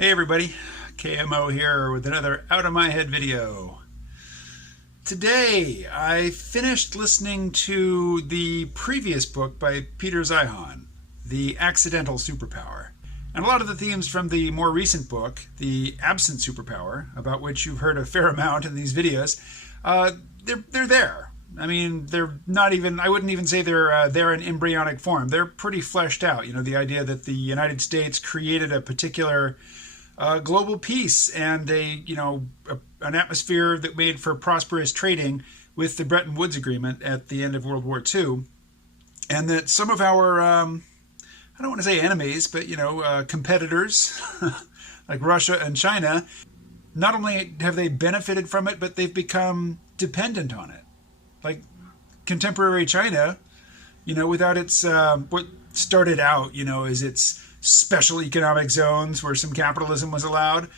Hey everybody, KMO here with another Out of My Head video. Today I finished listening to the previous book by Peter Zeihan, The Accidental Superpower. And a lot of the themes from the more recent book, The Absent Superpower, about which you've heard a fair amount in these videos, they're there. I mean, they're not even, I wouldn't even say they're there in embryonic form. They're pretty fleshed out. You know, the idea that the United States created a particular global peace and an atmosphere that made for prosperous trading with the Bretton Woods Agreement at the end of World War II, and that some of our I don't want to say enemies, but competitors like Russia and China, not only have they benefited from it, but they've become dependent on it. Like contemporary China, without its what started out, as its special economic zones where some capitalism was allowed.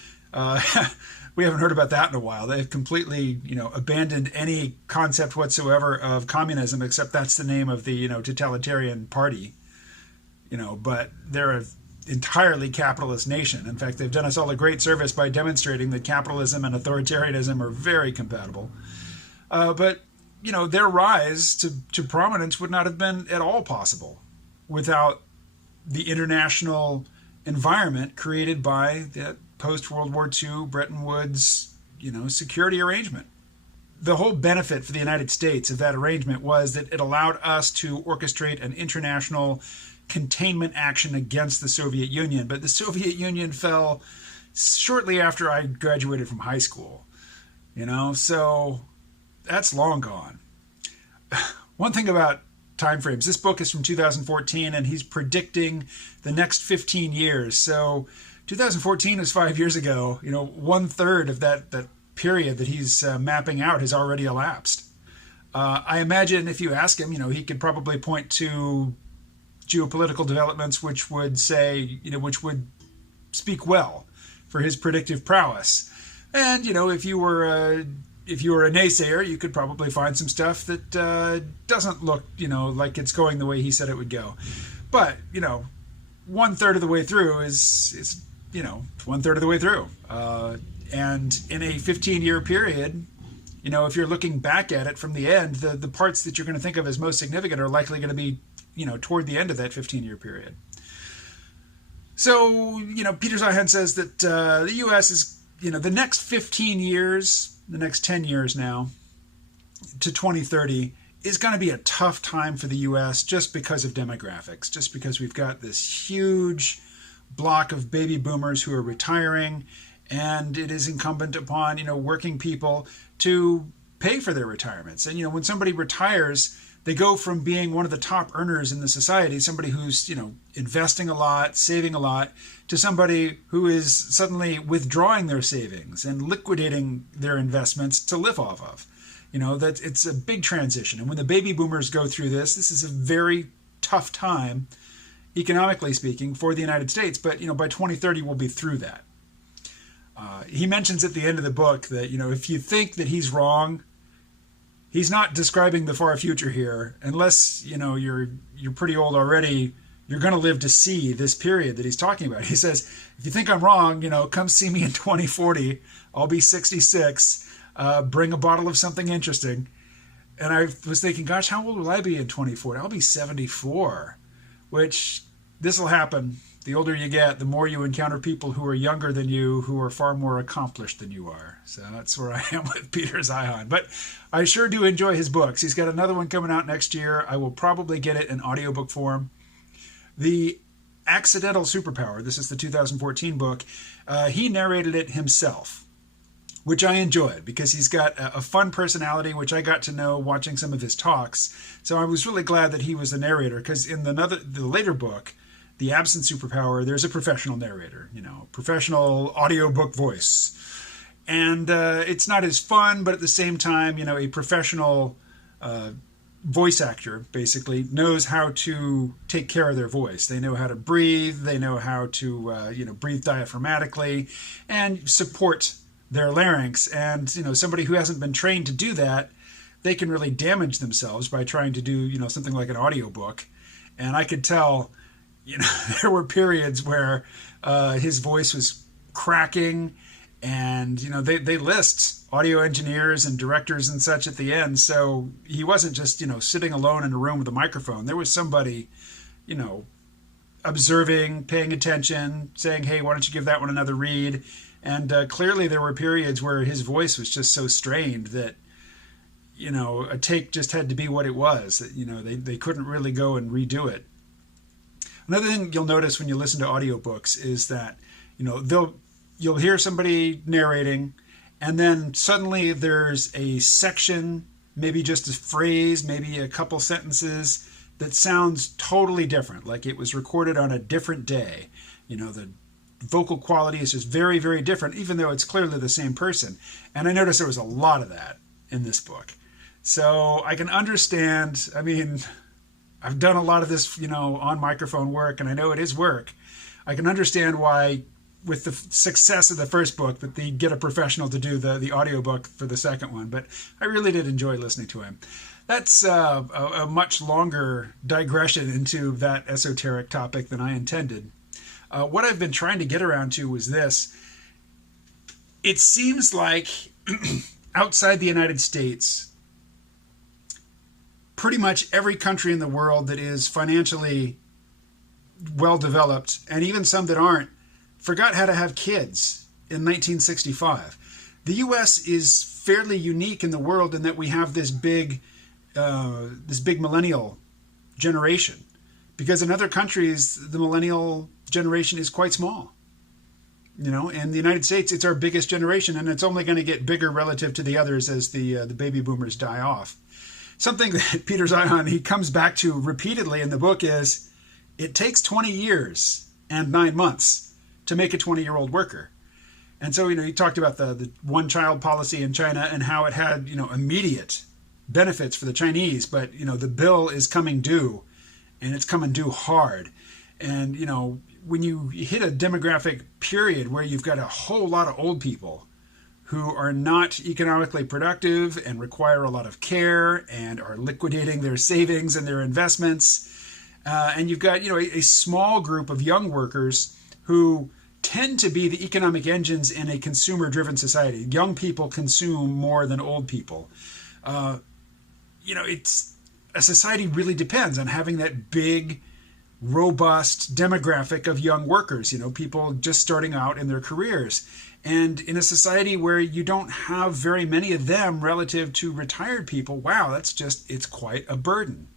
We haven't heard about that in a while. They've completely, abandoned any concept whatsoever of communism, except that's the name of the, totalitarian party. But they're an entirely capitalist nation. In fact, they've done us all a great service by demonstrating that capitalism and authoritarianism are very compatible. But their rise to prominence would not have been at all possible without the international environment created by that post-World War II Bretton Woods, security arrangement. The whole benefit for the United States of that arrangement was that it allowed us to orchestrate an international containment action against the Soviet Union. But the Soviet Union fell shortly after I graduated from high school, so that's long gone. One thing about timeframes, this book is from 2014 and he's predicting the next 15 years. So 2014 is 5 years ago. 1/3 of that period that he's mapping out has already elapsed. I imagine if you ask him, he could probably point to geopolitical developments which would say, which would speak well for his predictive prowess. And, if you were a naysayer, you could probably find some stuff that doesn't look, like it's going the way he said it would go. But, 1/3 of the way through is 1/3 of the way through. And in a 15-year period, if you're looking back at it from the end, the parts that you're going to think of as most significant are likely going to be, toward the end of that 15-year period. So, Peter Zeihan says that the U.S. is, the next 15 years, the next 10 years now, to 2030, is going to be a tough time for the U.S. just because of demographics, just because we've got this huge block of baby boomers who are retiring, and it is incumbent upon, working people to pay for their retirements. And, when somebody retires, they go from being one of the top earners in the society, somebody who's, investing a lot, saving a lot, to somebody who is suddenly withdrawing their savings and liquidating their investments to live off of. That it's a big transition. And when the baby boomers go through this is a very tough time, economically speaking, for the United States. But, by 2030, we'll be through that. He mentions at the end of the book that, if you think that he's wrong, he's not describing the far future here. Unless, you're pretty old already, you're going to live to see this period that he's talking about. He says, if you think I'm wrong, come see me in 2040. I'll be 66. Bring a bottle of something interesting. And I was thinking, gosh, how old will I be in 2040? I'll be 74, which this will happen. The older you get, the more you encounter people who are younger than you, who are far more accomplished than you are. So that's where I am with Peter Zeihan. But I sure do enjoy his books. He's got another one coming out next year. I will probably get it in audiobook form. The Accidental Superpower, this is the 2014 book, he narrated it himself, which I enjoyed because he's got a fun personality, which I got to know watching some of his talks. So I was really glad that he was the narrator, because in the later book, The Absent Superpower, there's a professional narrator, professional audiobook voice. And it's not as fun, but at the same time, a professional voice actor basically knows how to take care of their voice. They know how to breathe. They know how to, breathe diaphragmatically and support their larynx. And, somebody who hasn't been trained to do that, they can really damage themselves by trying to do, something like an audiobook. And I could tell, there were periods where his voice was cracking, and they list audio engineers and directors and such at the end. So he wasn't just sitting alone in a room with a microphone. There was somebody observing, paying attention, saying, hey, why don't you give that one another read? And clearly there were periods where his voice was just so strained that a take just had to be what it was. That they couldn't really go and redo it. Another thing you'll notice when you listen to audiobooks is that you'll hear somebody narrating, and then suddenly there's a section, maybe just a phrase, maybe a couple sentences that sounds totally different, like it was recorded on a different day. The vocal quality is just very, very different, even though it's clearly the same person. And I noticed there was a lot of that in this book. So I can understand, I've done a lot of this, on microphone work, and I know it is work. I can understand why, with the success of the first book, that they get a professional to do the audiobook for the second one. But I really did enjoy listening to him. That's a much longer digression into that esoteric topic than I intended. What I've been trying to get around to was this. It seems like outside the United States, pretty much every country in the world that is financially well developed, and even some that aren't, forgot how to have kids in 1965. The U.S. is fairly unique in the world in that we have this big millennial generation, because in other countries the millennial generation is quite small. In the United States, it's our biggest generation, and it's only going to get bigger relative to the others as the baby boomers die off. Something that Peter Zeihan, he comes back to repeatedly in the book is, it takes 20 years and 9 months to make a 20-year-old worker. And so, he talked about the one-child policy in China and how it had, immediate benefits for the Chinese, but, the bill is coming due, and it's coming due hard. And, when you hit a demographic period where you've got a whole lot of old people who are not economically productive and require a lot of care and are liquidating their savings and their investments. And you've got, a small group of young workers who tend to be the economic engines in a consumer-driven society. Young people consume more than old people. It's a society really depends on having that big, robust demographic of young workers, people just starting out in their careers. And in a society where you don't have very many of them relative to retired people, wow, it's quite a burden.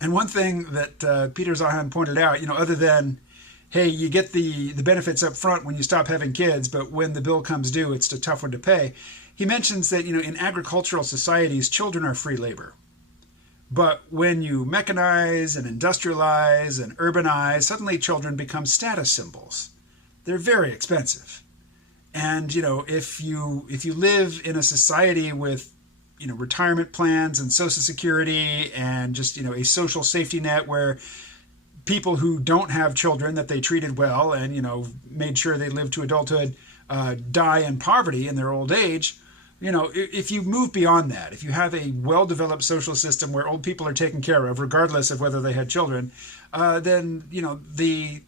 And one thing that Peter Zeihan pointed out, other than, hey, you get the benefits up front when you stop having kids, but when the bill comes due, it's a tough one to pay. He mentions that, in agricultural societies, children are free labor. But when you mechanize and industrialize and urbanize, suddenly children become status symbols. They're very expensive. And, if you live in a society with, retirement plans and Social Security and just, a social safety net where people who don't have children that they treated well and, made sure they lived to adulthood, die in poverty in their old age, if you move beyond that, if you have a well-developed social system where old people are taken care of, regardless of whether they had children, then, the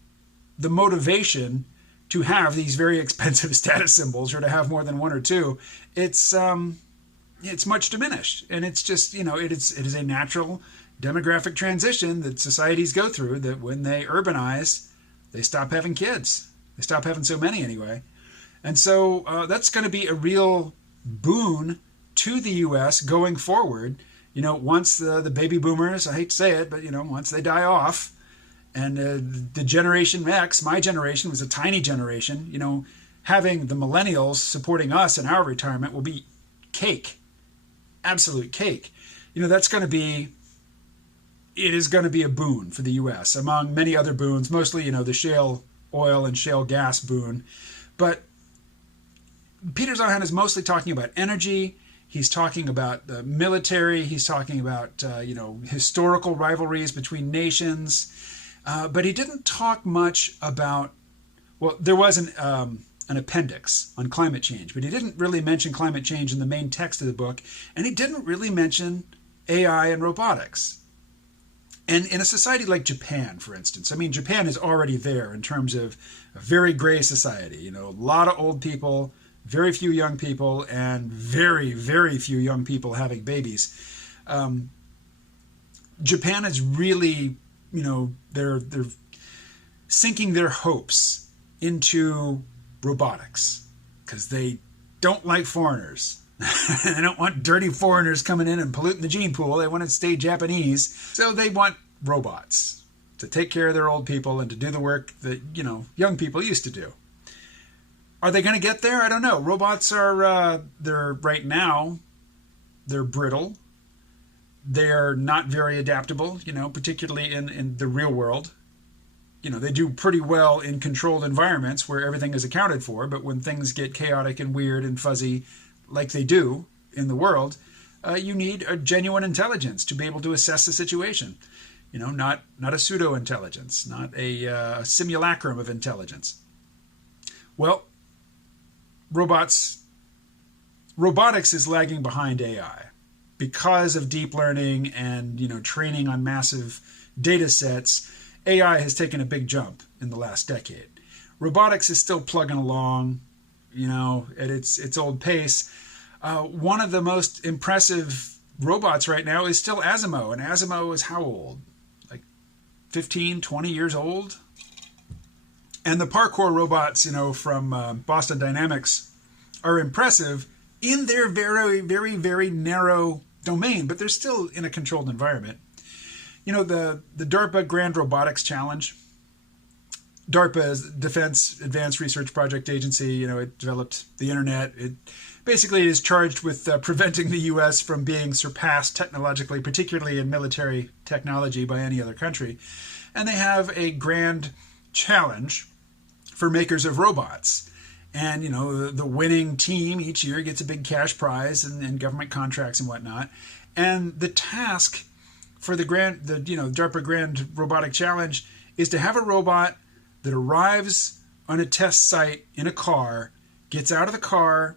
motivation to have these very expensive status symbols or to have more than one or two, it's much diminished. And it's just, it is a natural demographic transition that societies go through, that when they urbanize, they stop having kids. They stop having so many anyway. And so that's going to be a real boon to the U.S. going forward. Once the baby boomers, I hate to say it, but, once they die off, and the Generation X, my generation, was a tiny generation, having the millennials supporting us in our retirement will be cake, absolute cake. That's going to be, it is going to be a boon for the U.S. among many other boons, mostly, the shale oil and shale gas boon. But Peter Zeihan is mostly talking about energy. He's talking about the military. He's talking about, historical rivalries between nations. But he didn't talk much about, well, there was an appendix on climate change, but he didn't really mention climate change in the main text of the book, and he didn't really mention AI and robotics. And in a society like Japan, for instance, I mean, Japan is already there in terms of a very gray society. You know, a lot of old people, very few young people, and very, very few young people having babies. Japan is really, you know, they're sinking their hopes into robotics because they don't like foreigners. They don't want dirty foreigners coming in and polluting the gene pool. They want to stay Japanese. So they want robots to take care of their old people and to do the work that, you know, young people used to do. Are they going to get there? I don't know. Robots are, they're right now, they're brittle. They're not very adaptable, you know, particularly in the real world. You know, they do pretty well in controlled environments where everything is accounted for. But when things get chaotic and weird and fuzzy, like they do in the world, you need a genuine intelligence to be able to assess the situation. You know, not a pseudo-intelligence, not a simulacrum of intelligence. Well, robotics is lagging behind AI because of deep learning and, you know, training on massive data sets. AI has taken a big jump in the last decade. Robotics is still plugging along, you know, at its old pace. One of the most impressive robots right now is still Asimo. And Asimo is how old? Like 15, 20 years old? And the parkour robots, you know, from Boston Dynamics are impressive in their very, very, very narrow domain, but they're still in a controlled environment. You know, the DARPA Grand Robotics Challenge. DARPA is Defense Advanced Research Project Agency. You know, it developed the internet. It basically is charged with preventing the U.S. from being surpassed technologically, particularly in military technology, by any other country. And they have a grand challenge for makers of robots. And, you know, the winning team each year gets a big cash prize and government contracts and whatnot. And the task for the DARPA Grand Robotic Challenge is to have a robot that arrives on a test site in a car, gets out of the car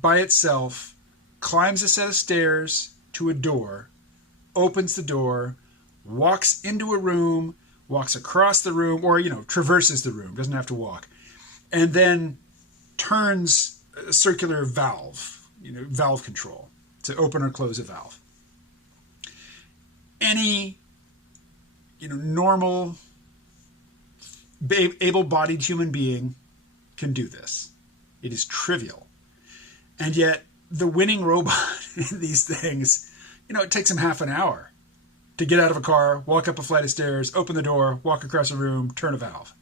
by itself, climbs a set of stairs to a door, opens the door, walks into a room, walks across the room, or, you know, traverses the room, doesn't have to walk, and then turns a circular valve, you know, valve control to open or close a valve. Any, you know, normal, able-bodied human being can do this. It is trivial. And yet, the winning robot in these things, you know, it takes them half an hour to get out of a car, walk up a flight of stairs, open the door, walk across a room, turn a valve.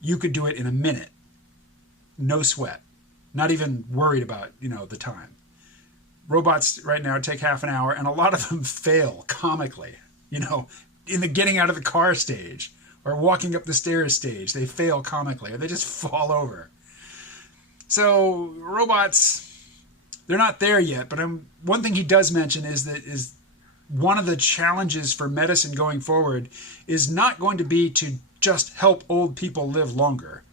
You could do it in a minute. No sweat. Not even worried about, you know, the time. Robots right now take half an hour, and a lot of them fail comically. You know, in the getting out of the car stage or walking up the stairs stage, they fail comically, or they just fall over. So robots, they're not there yet. But one thing he does mention is one of the challenges for medicine going forward is not going to be to just help old people live longer.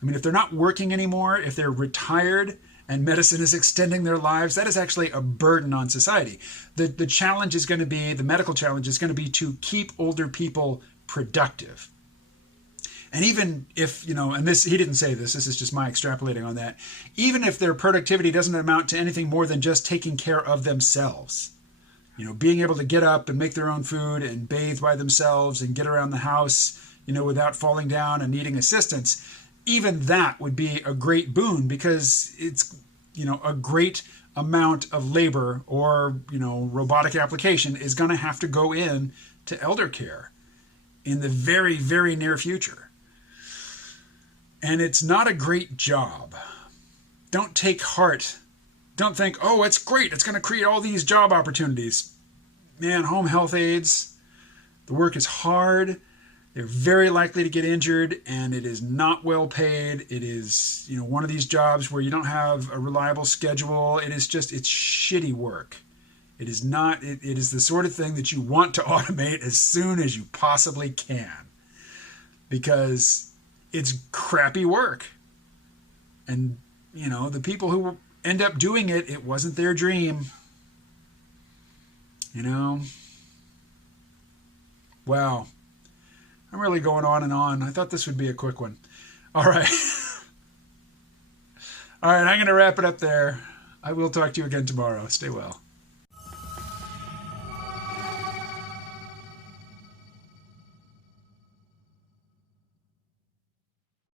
I mean, if they're not working anymore, if they're retired and medicine is extending their lives, that is actually a burden on society. The challenge is going to be, the medical challenge is going to be to keep older people productive. And even if, you know, and this, he didn't say this is just my extrapolating on that, even if their productivity doesn't amount to anything more than just taking care of themselves, you know, being able to get up and make their own food and bathe by themselves and get around the house, you know, without falling down and needing assistance, even that would be a great boon, because it's, you know, a great amount of labor or, you know, robotic application is going to have to go in to elder care in the very, very near future. And it's not a great job. Don't take heart. Don't think, oh, it's great, it's going to create all these job opportunities. Man, home health aides, the work is hard. They're very likely to get injured, and it is not well paid. It is, you know, one of these jobs where you don't have a reliable schedule. It is just, it's shitty work. It is not, it is the sort of thing that you want to automate as soon as you possibly can, because it's crappy work. And, you know, the people who end up doing it, it wasn't their dream. You know? Wow. I'm really going on and on. I thought this would be a quick one. All right. All right, I'm going to wrap it up there. I will talk to you again tomorrow. Stay well.